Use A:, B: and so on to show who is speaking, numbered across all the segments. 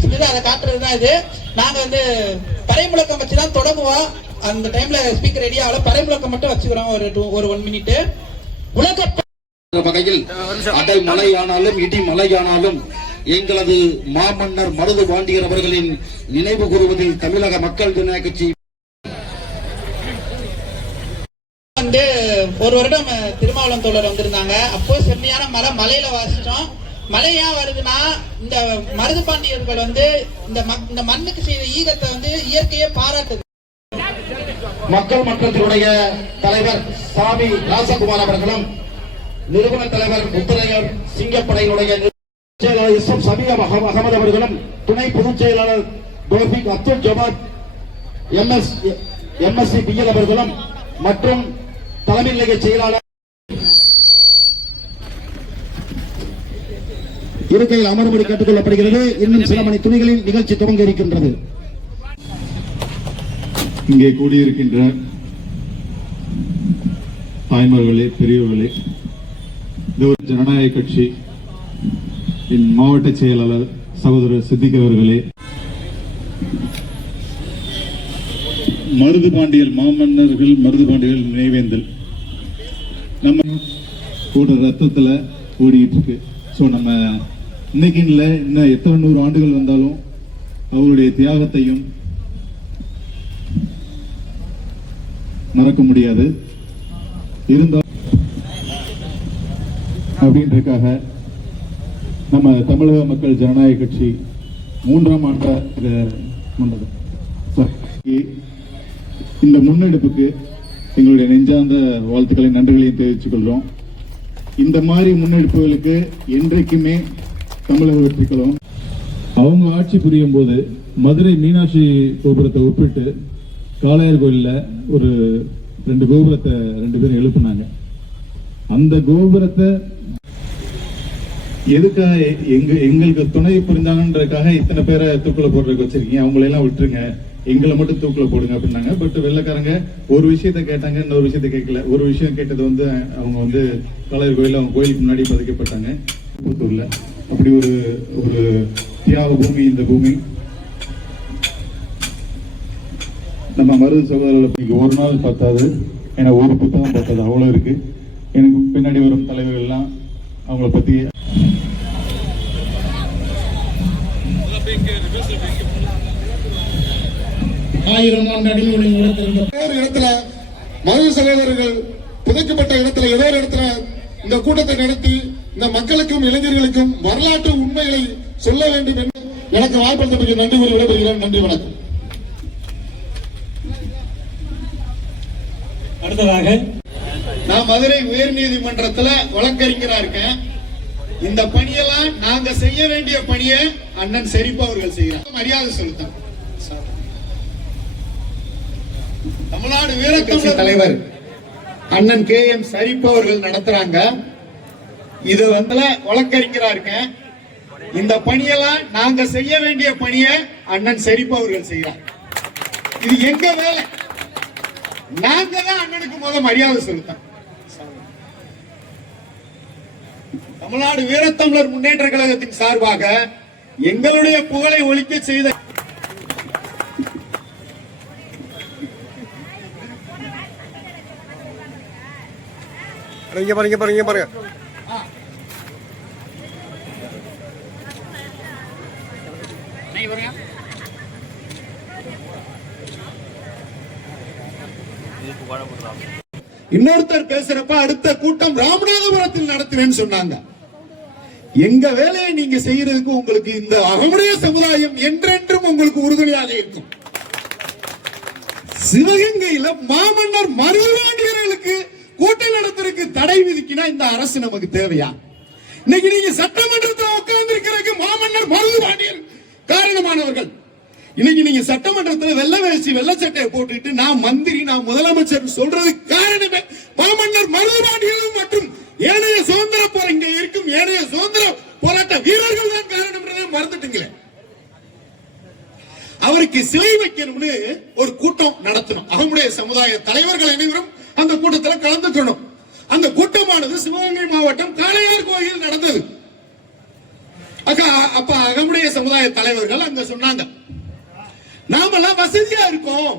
A: செஞ்சது அதை காட்டுறது தான் இது. நாங்க வந்து பறைமுழக்கம் வச்சு தான் தொடங்குவோம். அந்த டைம்ல ஸ்பீக்கர் ரெடி ஆகல. பறைமுழக்கம் மட்டும் வச்சுக்கிறோம். ஒரு two- ஒரு ஒன் மினிட் உலக
B: வகையில் அடை மலையானாலும் இடி மலையானாலும் எங்களது மாமன்னர் மருது பாண்டியர் அவர்களின் நினைவு கூறுவதில் தமிழக மக்கள் ஜனநாயக கட்சி.
A: வந்து ஒரு வருடம் திருமாவளம் தோழர் வந்திருந்தாங்க. அப்போ செம்மையான மலை மலையில வாசிச்சோம். மழை ஏன் வருதுன்னா இந்த மருது பாண்டியர்கள் வந்து இந்த இந்த மண்ணுக்கு செய்த ஈகத்தை வந்து இயற்கையே பாராட்டுது.
B: மக்கள் மன்றத்தினுடைய தலைவர் சாமி ராசகுமார் அவர்களும் நிறுவன தலைவர் முத்தரையர் சிங்கப்படையினுடைய செயலாளர் எஸ் எம் அகமது அவர்களும் துணை பொதுச் செயலாளர் Thoufiq Abdul Jamaat MS MSc BL அவர்களும் மற்றும் தலைமை நிலைய செயலாளர் இருக்கையில் அமரும்படி கேட்டுக்கொள்ளப்படுகிறது. இன்னும் சில மணி துணிகளில் நிகழ்ச்சி துவங்க இருக்கின்றது.
C: இங்கே கூடியிருக்கின்ற தாய்மார்களே பெரியவர்களே ஒரு ஜனநாயக கட்சி. என் மாவட்ட செயலாளர் சகோதரர் சித்திக் அவர்களே. மருது பாண்டியல் மாமன்னர்கள் மருது பாண்டியல் நினைவேந்தல். நம்ம கூட ரத்தத்துல ஓடிட்டு இருக்கு. ஸோ நம்ம இன்னைக்கு இல்லை இன்னும் எத்தனை நூறு ஆண்டுகள் வந்தாலும் அவருடைய தியாகத்தையும் மறக்க முடியாது. இருந்தால் அப்படின்றதுக்காக நம்ம தமிழக மக்கள் ஜனநாயக கட்சி மூன்றாம் ஆண்டாக இதை கொண்டது. இந்த முன்னெடுப்புக்கு எங்களுடைய நெஞ்சார்ந்த வாழ்த்துக்களை நன்றிகளையும் தெரிவித்துக் கொள்கிறோம். இந்த மாதிரி முன்னெடுப்புகளுக்கு என்றைக்குமே தமிழக வெற்றிகளும் அவங்க ஆட்சி புரியும் போது மதுரை மீனாட்சி கோபுரத்தை ஒப்பிட்டு காளையார் கோயில்ல ஒரு ரெண்டு கோபுரத்தை ரெண்டு பேரும் எழுப்புனாங்க. அந்த கோபுரத்தை எதுக்காக எங்க எங்களுக்கு துணை புரிஞ்சாங்கன்றதுக்காக இத்தனை பேரை தூக்கில் போடுறதுக்கு வச்சிருக்கீங்க. அவங்களெல்லாம் விட்டுருங்க. எங்களை மட்டும் தூக்குல போடுங்க அப்படின்னாங்க. பட் வெள்ளக்காரங்க ஒரு விஷயத்த கேட்டாங்க இன்னொரு விஷயத்த கேட்கல. ஒரு விஷயம் கேட்டது வந்து அவங்க வந்து காளையார் கோயில் அவங்க கோயிலுக்கு முன்னாடி பதிக்கப்பட்டாங்க. புத்தூர்ல அப்படி ஒரு ஒரு தியாக பூமி இந்த பூமி. நம்ம மருது சகோதரர்களை இன்னைக்கு ஒரு நாள் பார்த்தாது. ஏன்னா ஒரு புத்தகம் பார்த்தது. அவ்வளோ இருக்கு. எனக்கு பின்னாடி வரும் தலைவர்கள் எல்லாம் அவங்கள பத்தி
B: ஆயிரம் ஆண்டு அடிமொழி
D: இடத்துல மருது சகோதரர்கள் புதைக்கப்பட்ட இடத்துல ஏதோ ஒரு இடத்துல இந்த கூட்டத்தை நடத்தி இந்த மக்களுக்கும் இளைஞர்களுக்கும் வரலாற்று உண்மைகளை சொல்ல வேண்டும் என்று எனக்கு வாய்ப்பளித்தமைக்கு நன்றி கூறி விடைபெறுகிறேன். நன்றி வணக்கம்.
E: அடுத்ததாக
D: நான் மதுரை உயர் நீதிமன்றத்துல வழக்கறிஞரா இருக்கேன். இந்த பணியெல்லாம் நாங்க செய்ய வேண்டிய பணியை அண்ணன் செரிப்பா அவர்கள் செய்கிறார். மரியாதை செலுத்த தமிழ்நாடு வீரக்கட்சி தலைவர் அண்ணன் கே எம் சரிப்பு அவர்கள் நடத்துறாங்க. இது வந்து வழக்கறிஞரா இருக்கேன் இந்த பணியெல்லாம் நாங்க செய்ய வேண்டிய பணியை அண்ணன் செரிப்பு அவர்கள் இது எங்க வேலை? நாங்க தான் அண்ணனுக்கு முத மரியாதை செலுத்தோம் தமிழ்நாடு வீரத்தமிழர் முன்னேற்ற கழகத்தின் சார்பாக எங்களுடைய புகழை ஒழிக்க செய்த
E: பாருங்க பாருங்க பாருங்க. பாருங்க
D: இன்னொருத்தர் பேசுறப்ப அடுத்த கூட்டம் ராமநாதபுரத்தில் நடத்துவேன்னு சொன்னாங்க. எங்க வேலையை நீங்க செய்யறதுக்கு உங்களுக்கு இந்த அகமுடைய சமுதாயம் என்றென்றும் உங்களுக்கு உறுதுணையாக இருக்கும். சிவகங்கையில மாமன்னர் மருதுவாண்டியர்களுக்கு கூட்டம் நடத்துறதுக்கு தடை விதிக்கினா இந்த அரசு நமக்கு தேவையா? இன்னைக்கு நீங்க சட்டமன்றத்தில் உட்கார்ந்து இருக்கிறதுக்கு மாமன்னர் மருதுவாண்டியர் காரணமானவர்கள். இன்னைக்கு நீங்க சட்டமன்றத்தில் வெள்ள வேஷ்டி வெள்ள சட்டையை போட்டுட்டு நான் மந்திரி நான் முதலமைச்சர் சொல்றதுக்கு காரணமே மாமன்னர் மருதுவாண்டியர்கள் மற்றும் ஏனைய சுதந்திர போற இங்க இருக்கும் ஏனைய சுதந்திர போராட்ட வீரர்கள் தான் காரணம் மறந்துட்டீங்களே. அவருக்கு சிலை வைக்கணும்னு ஒரு கூட்டம் நடத்தணும். அவனுடைய சமுதாய தலைவர்கள் அனைவரும் அந்த கூட்டத்தில் கலந்துக்கணும் அந்த கூட்டமானது சிவகங்கை மாவட்டம் காளையார் கோயில் நடந்தது அக்கா அப்ப அகமுடைய சமுதாய தலைவர்கள் அங்க சொன்னாங்க. நாமெல்லாம் வசதியா இருக்கோம்.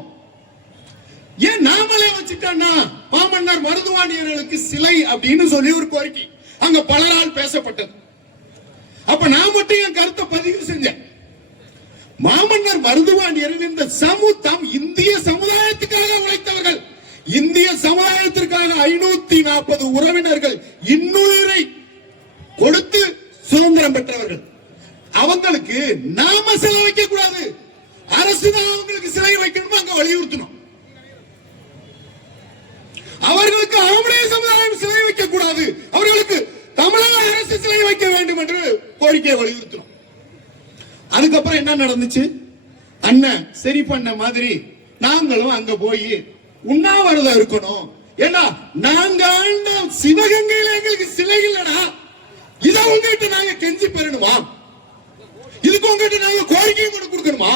D: ஏன் நாமளே வச்சுட்டோம்னா பாமன்னர் மருதுவாணியர்களுக்கு சிலை அப்படின்னு சொல்லி ஒரு கோரிக்கை. அங்க பலரால் பேசப்பட்டது. அப்ப நான் மட்டும் என் கருத்தை பதிவு செஞ்சேன். மாமன்னர் மருதுவாணியர்கள் இந்த சமூகம் இந்திய சமுதாயத்துக்காக உழைத்தவர்கள். இந்திய சமுதாயத்திற்காக ஐநூத்தி நாற்பது உறவினர்கள் இன்னுயிரை கொடுத்து சுதந்திரம் பெற்றவர்கள் அவங்களுக்கு நாம சிலை வைக்க கூடாது அரசு தான் அவங்களுக்கு சிலை வைக்கணும் அங்க வலியுறுத்தணும். அவர்களுக்கு அவருடைய சமுதாயம் சிலை வைக்க கூடாது அவர்களுக்கு தமிழக அரசு சிலை வைக்க வேண்டும் என்று கோரிக்கையை வலியுறுத்தணும். அதுக்கப்புறம் என்ன நடந்துச்சு? அண்ணன் சரி பண்ண மாதிரி நாங்களும் அங்க போய் உண்ணாவிரதம் இருக்கணும். ஏன்னா நாங்க ஆண்ட சிவகங்கையில எங்களுக்கு சிலை இல்லடா. இத உங்ககிட்ட நாங்க கெஞ்சி பெறணுமா? இதுக்கு உங்ககிட்ட நாங்க கோரிக்கையும் கொண்டு கொடுக்கணுமா?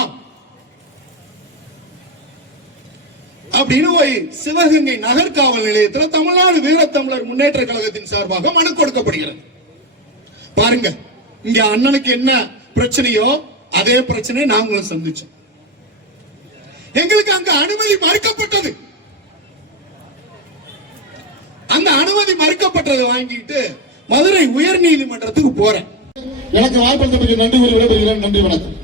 D: அப்படின்னு சிவகங்கை சிவகங்கை நகர்காவல் நிலையத்தில் தமிழ்நாடு வீரத்தமிழர் முன்னேற்ற கழகத்தின் சார்பாக மனு கொடுக்கப்படுகிறது. பாருங்க இங்க அண்ணனுக்கு என்ன பிரச்சனையோ அதே பிரச்சனை நாங்களும் சந்திச்சோம். எங்களுக்கு அங்க அனுமதி மறுக்கப்பட்டது. அந்த அனுமதி மறுக்கப்பட்டதை வாங்கிட்டு மதுரை உயர் நீதிமன்றத்துக்கு போறேன்.
B: எனக்கு வாய்ப்பு நன்றி விடைபெறுகிறேன். நன்றி வணக்கம்.